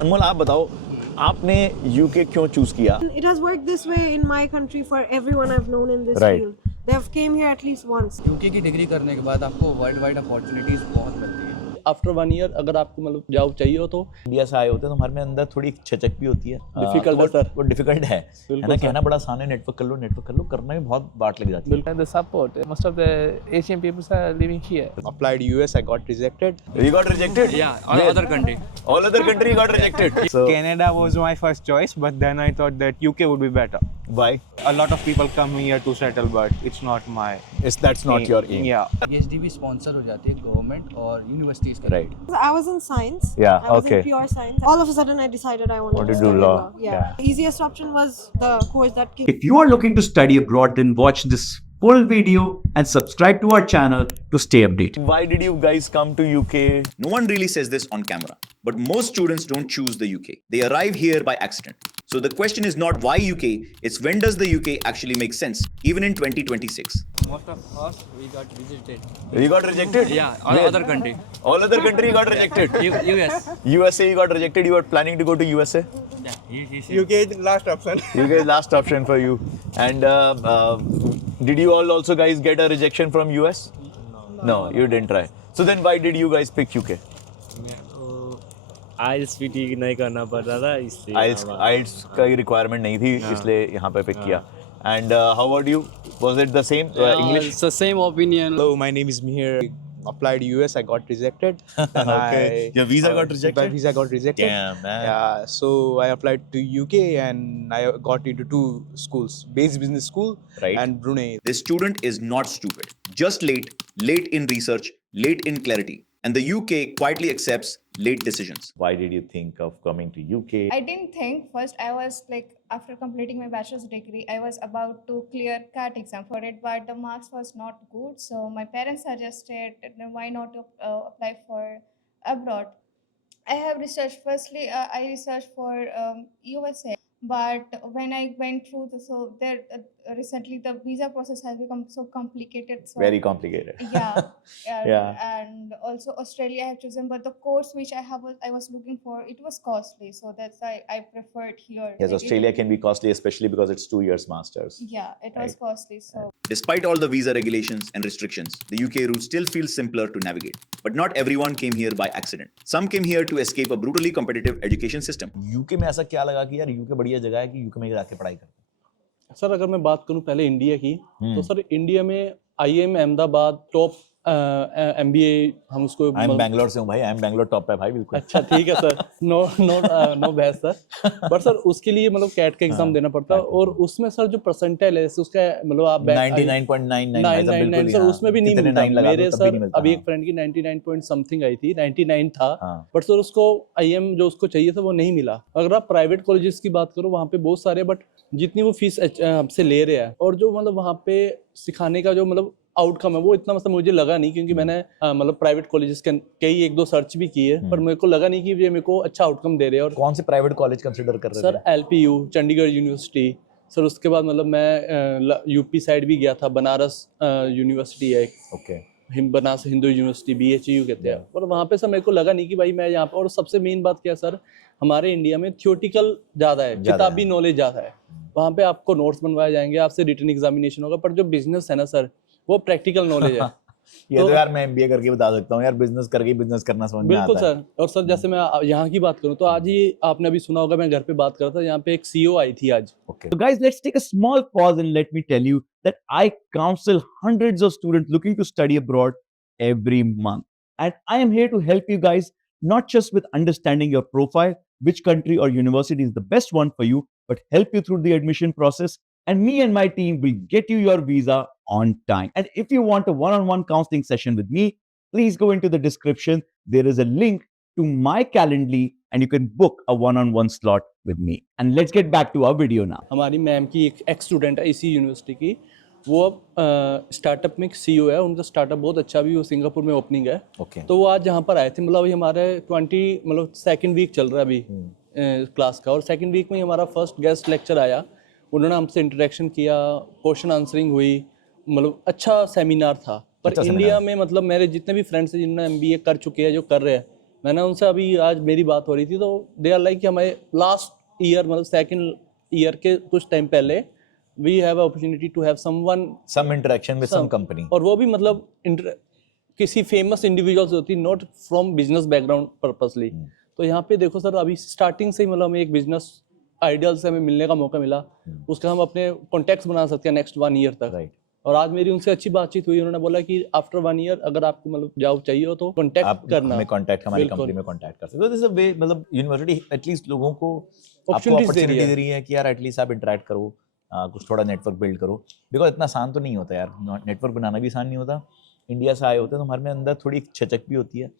अनमोल आप बताओ, आपने यूके क्यों चूज किया? It has worked this way in my country for everyone I've known in this Right. field. They have came here at least once. UK की degree करने के बाद आपको वर्ल्ड वाइड अपॉर्चुनिटीज़ बहुत मिलती है। आफ्टर 1 ईयर अगर आपको मतलब जॉब चाहिए हो तो इंडिया से आए होते हैं तो हमारे में अंदर थोड़ी छचक भी होती है। Difficult तो है सर। वो डिफिकल्ट है बिल्कुल ना, सर। कहना बड़ा आसान है, नेटवर्क कर लो, करना भी बहुत बाट लग जाती है। And the support. Most of the Asian people are living here. Applied US, I got rejected. You got rejected? Yeah, all other country. All other country got rejected. So Canada was my first choice, but then I thought that UK would be better. why? A lot of people come here to settle, but it's not my That's not your aim. Yeah. PhD भी sponsor हो जाती है government और universities के। Right. I was in science. Yeah, I was okay. in pure science. All of a sudden, I decided I wanted Wanted to to do study law. Yeah. Yeah. The easiest option was the course that came. If you are looking to study abroad, then watch this full video and subscribe to our channel to stay updated. Why did you guys come to UK? No one really says this on camera, but most students don't choose the UK. They arrive here by accident. So the question is not why UK, it's when does the UK actually make sense, even in 2026. Most of us we got visited. You got rejected? Yeah, all Where? other country. All other country you got rejected. US. USA you got rejected. You were planning to go to USA. Yeah, he said. UK is the last option. UK is last option for you. And did you all also guys get a rejection from US? No, you didn't try. So then why did you guys pick UK? आइल्स PT नहीं करना पड़ रहा था इसलिए IELTS का requirement नहीं थी, इसलिए यहाँ पे पिक किया. And how about you? Was it the same English? It's the same opinion. Hello, my name is Mihir. Applied US, I got rejected. Then Okay. Your visa got rejected? My visa got rejected. Damn, man. Yeah, so I applied to UK and I got into two schools, Base Business School Right. and Brunei. This student is not stupid, just late in research, late in clarity. And the UK quietly accepts late decisions. Why did you think of coming to UK? I didn't think first. I was like, after completing my bachelor's degree, I was about to clear CAT exam for it, but the marks was not good. So my parents suggested, why not apply for abroad? I have researched. Firstly, I researched for USA, but when I went through recently the visa process has become so complicated. So Very complicated. yeah, Yeah. and also Australia I have chosen, but the course which I was looking for, it was costly, so that's why I preferred here. Yes, Australia can be costly, especially because it's 2 years masters. Yeah, it was costly. So Despite all the visa regulations and restrictions, the UK route still feels simpler to navigate. But not everyone came here by accident. Some came here to escape a brutally competitive education system. UK में ऐसा क्या लगा कि यार UK बढ़िया जगह है कि यूके में जाके पढ़ाई करते? सर अगर मैं बात करूं पहले इंडिया की तो सर इंडिया में IIM अहमदाबाद टॉप MBA हम उसको आई एम बैंगलोर से हूँ भाई, आई एम बैंगलोर टॉप पे भाई, बिल्कुल. अच्छा ठीक है सर, नो बहस सर. बट सर उसके लिए मतलब कैट का एग्जाम देना पड़ता है और उसमें सर जो परसेंटाइल है जैसे उसका मतलब आप 99.99 सर उसमें भी नहीं मिलता. मेरे सर मिलता. अभी एक फ्रेंड की 99 पॉइंट समथिंग आई थी, 99 था, हाँ. बट सर उसको IIM जो उसको चाहिए था वो नहीं मिला. अगर आप प्राइवेट कॉलेजेस की बात करो वहाँ पे बहुत सारे, बट जितनी वो फीस हमसे ले रहे हैं और जो मतलब वहाँ पे सिखाने का जो मतलब आउटकम है वो इतना मतलब मुझे लगा नहीं, क्योंकि मैंने मतलब प्राइवेट कॉलेजेस के कई 1-2 सर्च भी किए, पर मेरे को लगा नहीं कि ये मेरे को अच्छा आउटकम दे रहे हैं. और कौन से प्राइवेट कॉलेज कंसीडर कर रहे थे? Sir LPU Chandigarh university, sir उसके बाद मतलब मैं यूपी साइड भी गया था, बनारस यूनिवर्सिटी है, okay, Banaras Hindu university BHU कहते हैं, पर वहाँ पे सर मेरे को लगा नहीं कि भाई मैं यहाँ पर. और सबसे मेन बात क्या है सर, हमारे इंडिया में थियोटिकल ज़्यादा है, किताबी नॉलेज ज़्यादा है. वहाँ पे आपको नोट्स बनवाए जाएंगे, आपसे रिटन एग्जामिनेशन होगा, पर जो बिजनेस है ना सर वो प्रैक्टिकल नॉलेज है. ये तो यार मैं MBA करके बता सकता हूँ यार, बिजनेस करके बिजनेस करना समझ में आता है. बिल्कुल सर. और सर जैसे मैं यहाँ की बात करूँ तो आज ही आपने अभी सुना होगा, मैं घर पे बात कर रहा था, यहाँ पे एक CEO आई थी आज. Okay. So guys, let's take a small pause and let me tell you that I counsel hundreds of students looking to study abroad every month. And I am here to help you guys, not just with understanding your profile, which country or university is the best one for you, but help you through the admission process. And me and my team will get you your visa on time. And if you want a one-on-one counseling session with me, please go into the description. There is a link to my Calendly and you can book a one-on-one slot with me. And let's get back to our video now. हमारी ma'am की एक x student है इसी university की, वो अब startup में CEO है, उनका स्टार्टअप बहुत अच्छा भी, वो सिंगापुर में ओपनिंग है. Okay. तो वो आज यहाँ पर आए थे, मतलब अभी हमारे 20 मतलब सेकंड वीक चल रहा है अभी क्लास का, और सेकंड वीक में हमारा फर्स्ट गेस्ट लेक्चर आया, उन्होंने हमसे इंटरेक्शन किया, क्वेश्चन आंसरिंग हुई, मतलब अच्छा सेमिनार था. पर इंडिया में मतलब मेरे जितने भी फ्रेंड्स हैं जिन्होंने MBA कर चुके हैं, जो कर रहे हैं, मैंने उनसे अभी आज मेरी बात हो रही थी, तो दे आर लाइक कि हमारे लास्ट ईयर मतलब सेकंड ईयर के कुछ टाइम पहले we have opportunity to have someone Some interaction with some company. और वो भी मतलब किसी फेमस इंडिविजुअल्स होती, not from business background purposely. तो यहाँ पे देखो सर, अभी स्टार्टिंग से ही मतलब हमें एक बिजनेस आइडियल से हमें मिलने का मौका मिला, उसका हम अपने कॉन्टैक्ट्स बना सकते हैं नेक्स्ट 1 ईयर तक। Right. और आज मेरी उनसे अच्छी बातचीत हुई, उन्होंने बोला कि आफ्टर 1 ईयर अगर आपको मतलब जॉब चाहिए हो तो आप कॉन्टैक्ट करना, हमें कांटेक्ट हमारी बिल्कुल। कंपनी में कांटेक्ट कर सकते हो। दिस इज अ वे, मतलब यूनिवर्सिटी एटलीस्ट लोगों को आपको Opportunities दे रही अपॉर्चुनिटी है। दे रही है कि यार एटलीस्ट आप इंटरेक्ट करो, कुछ थोड़ा नेटवर्क बिल्ड करो। बिकॉज इतना आसान तो नहीं होता यार, नेटवर्क बनाना भी आसान नहीं होता। इंडिया से आए होते हैं तो हमारे में अंदर थोड़ी एक छचक भी होती है।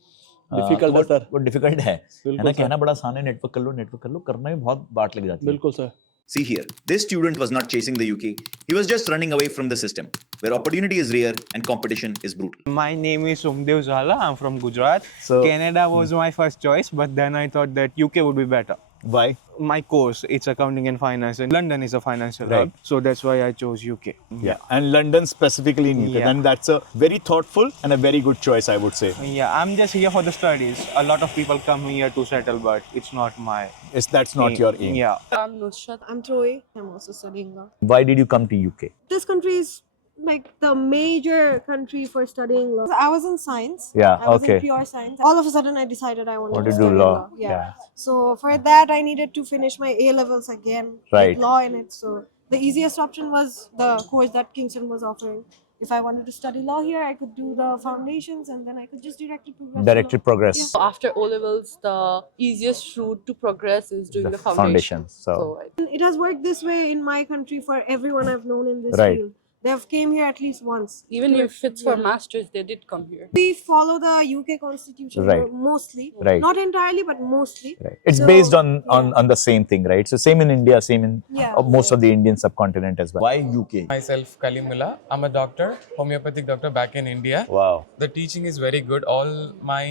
Difficult है सर। वो डिफिकल्ट है ना। बिल्कुल कहना सर, बड़ा आसान है, नेटवर्क कर लो, करना भी बहुत बाट लग जाती है। बिल्कुल sir. See here, this student was not chasing the UK, he was just running away from the system, where opportunity is rare and competition is brutal. My name is Somdev Zala. I'm from Gujarat. So- Canada was my first choice, but then I thought that UK would be better. Why? My course, it's accounting and finance, and London is a financial Right. hub, so that's why I chose UK. Yeah, and London specifically in UK, Yeah. and that's a very thoughtful and a very good choice, I would say. Yeah, I'm just here for the studies. A lot of people come here to settle, but it's not my That's not your aim. Yeah. I'm Nusrat. I'm Troy. I'm also studying law. Why did you come to UK? This country is like the major country for studying law. I was in science. Yeah, I was okay. in pure science. All of a sudden, I decided I wanted Wanted to to do study law. law. Yeah. So for that, I needed to finish my A levels again. Right. With law in it. So the easiest option was the course that Kingston was offering. If I wanted to study law here, I could do the foundations and then I could just directly progress. to Directly law. progress. Yeah. After O levels, the easiest route to progress is doing the foundation. foundation. So, And it has worked this way in my country for everyone I've known in this Right. field. They've came here at least once. even to- if it's for yeah. masters, they did come here. We follow the UK constitution Right. mostly. Right. Not entirely, but mostly. right. It's So, based on yeah. the same thing, right? So same in India, same in Yeah. most of the Indian subcontinent as well. Why UK? Myself, Kalimula. I'm a doctor, homeopathic doctor back in India. Wow. The teaching is very good. All my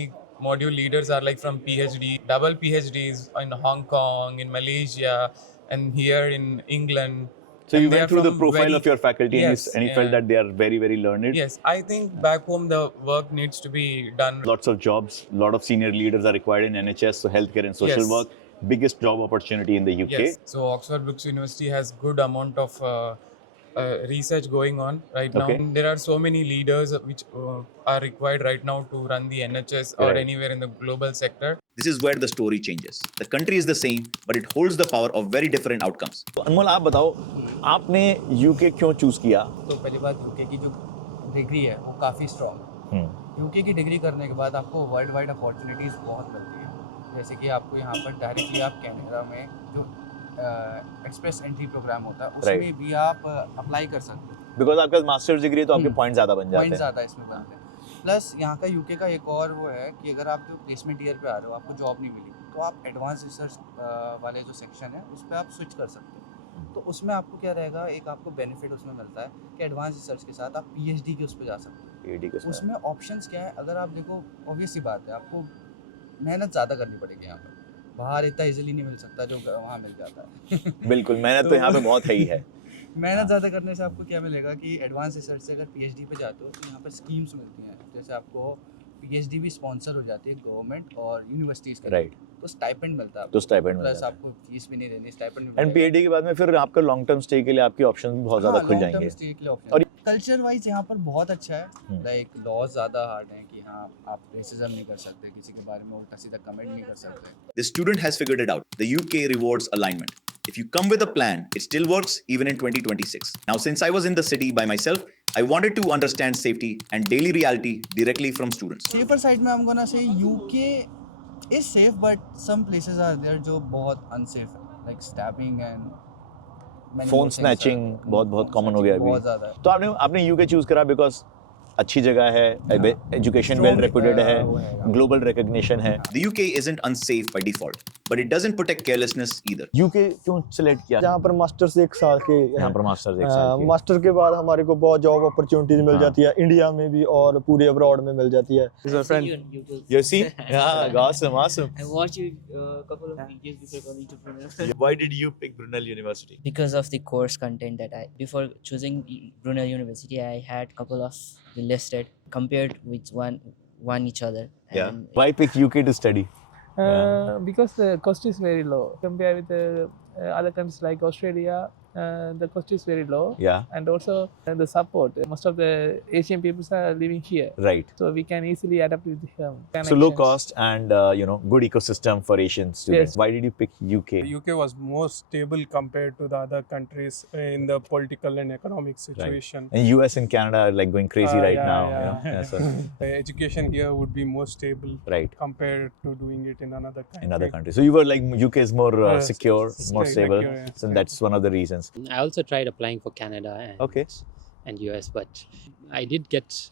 module leaders are like from PhD, double PhDs in Hong Kong, in Malaysia, and here in England. So And you they went are through the from profile very- of your faculty Yes, and you felt that they are very, very learned. Yes, I think back home the work needs to be done. Lots of jobs, a lot of senior leaders are required in NHS, so healthcare and social Yes. work. Biggest job opportunity in the UK. Yes. So Oxford Brookes University has good amount of research going on right now. Okay. And there are so many leaders which are required right now to run the NHS or Right. anywhere in the global sector. This is where the story changes. The country is the same, but it holds the power of very different outcomes. तो अनमोल आप बताओ, आपने UK क्यों choose किया? तो पहली बात, UK की जो डिग्री है वो काफ़ी स्ट्रॉन्ग। यूके की डिग्री करने के बाद आपको वर्ल्ड वाइड अपॉर्चुनिटीज़ बहुत मिलती हैं। जैसे कि आपको यहाँ पर डायरेक्टली आप कनाडा में जो एक्सप्रेस एंट्री प्रोग्राम होता है उसमें Right. भी आप अप्लाई कर सकते हो। बिकॉज आपका मास्टर्स डिग्री है तो आपके हम्म। पॉइंट ज्यादा बन जाते पॉइंट हैं। ज़्यादा इसमें बनते हैं। प्लस यहाँ का यूके का एक और वो है कि अगर आप जो प्लेसमेंट ईयर पे आ रहे हो, आपको जॉब नहीं मिली, तो आप एडवांस रिसर्च वाले जो सेक्शन है उस पर आप स्विच कर सकते हो। तो उसमें आपको क्या रहेगा, एक आपको बेनिफिट उसमें मिलता है कि एडवांस रिसर्च के साथ आप पीएचडी के उस पर जा सकते हो। PhD के साथ। उसमें ऑप्शंस क्या है, अगर आप देखो, ऑब्वियस सी बात है, आपको मेहनत ज़्यादा करनी पड़ेगी यहाँ पर। बाहर इतना इजीली नहीं मिल सकता जो वहाँ मिल जाता है। बिल्कुल, मेहनत तो यहाँ पे बहुत है ही है। मेहनत ज़्यादा करने से आपको क्या मिलेगा कि एडवांस रिसर्च से अगर पीएचडी पे जाते हो तो यहाँ पर स्कीम्स मिलती हैं। जैसे आपको पीएचडी भी स्पॉन्सर हो जाती है गवर्नमेंट और यूनिवर्सिटीज़ के, राइट। तो स्टाइपेंड मिलता है तो स्टाइपेंड मिल प्लस जाता है। आपको फीस भी नहीं देनी, स्टाइपेंड एंड PhD के बाद में फिर आपका लॉन्ग टर्म स्टे के लिए आपके ऑप्शन भी बहुत ज्यादा खुल जाएंगे। और और- कल्चर वाइज यहाँ पर बहुत अच्छा है। हम्म। लाइक लॉज ज़्यादा हार्ड है कि हाँ आप रेसिज्म नहीं कर सकते, किसी के बारे में उल्टा सीधा कमेंट नहीं कर सकते। The student has figured it out. The UK rewards alignment. If you come with a plan, it still works even in 2026. Now, since I was in the city by myself, I wanted to understand safety and daily reality directly from students. Safer side में I'm gonna say UK is safe, but some places are there जो बहुत unsafe है, like stabbing and many phone more things snatching are- बहुत phone common हो गया snatching अभी। बहुत ज़्यादा है। तो आपने यूके चूज करा बिकॉज अच्छी जगह है, एजुकेशन Strong, वेल रेपुटेड है, वो है। ग्लोबल रिकॉग्निशन है। The UK isn't unsafe by default, but it doesn't protect carelessness either. UK क्यों सिलेक्ट किया? जहाँ पर मास्टर्स 1 साल के यहाँ पर मास्टर्स एक साल की। मास्टर के बाद हमारे को बहुत जॉब अपॉर्चुनिटीज मिल हाँ। जाती है, इंडिया में भी और पूरे अब्रॉड में मिल जाती है। You see? Yeah, awesome. I watched you couple of videos before coming to Brunel. Why did you pick Brunel University? Because of the course content that before choosing Brunel University, I had couple of listed compared which one one each other. Yeah. And Why pick UK to study? Because the cost is very low compared with the other countries like Australia. The cost is very low. Yeah. And also the support. Most of the Asian people are living here, Right. so we can easily adapt with them. So low cost and good ecosystem for Asian students. Yes. Why did you pick UK? UK was more stable compared to the other countries in the political and economic situation. And US and Canada are like going crazy right now. Yeah. You know? Yeah, so, The education here would be more stable right. compared to doing it in another country. In other countries. So you were like UK is more secure, more stable. secure, yeah. So that's one of the reasons. I also tried applying for Canada and US, but I did get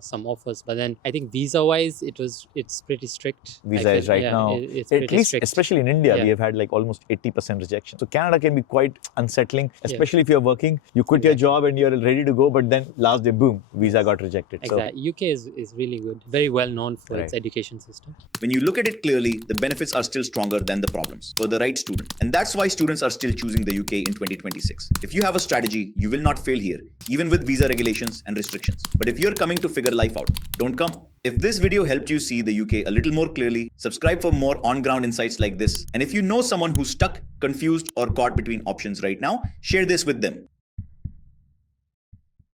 some offers. But then I think visa-wise, it's pretty strict. Visa is right now. It's At pretty least, strict. especially in India, Yeah. we have had like almost 80% rejection. So Canada can be quite unsettling, especially if you're working. You quit your job and you're ready to go, but then last day, boom, visa got rejected. Exactly. UK is really good. Very well known for its Right. education system. When you look at it clearly, the benefits are still stronger than the problems for the right student. And that's why students are still choosing the UK in 2026. If you have a strategy, you will not fail here, even with visa regulations and restrictions. But if you're coming to figure life out, don't come. If this video helped you see the UK a little more clearly, subscribe for more on-ground insights like this. And if you know someone who's stuck, confused, or caught between options right now, share this with them.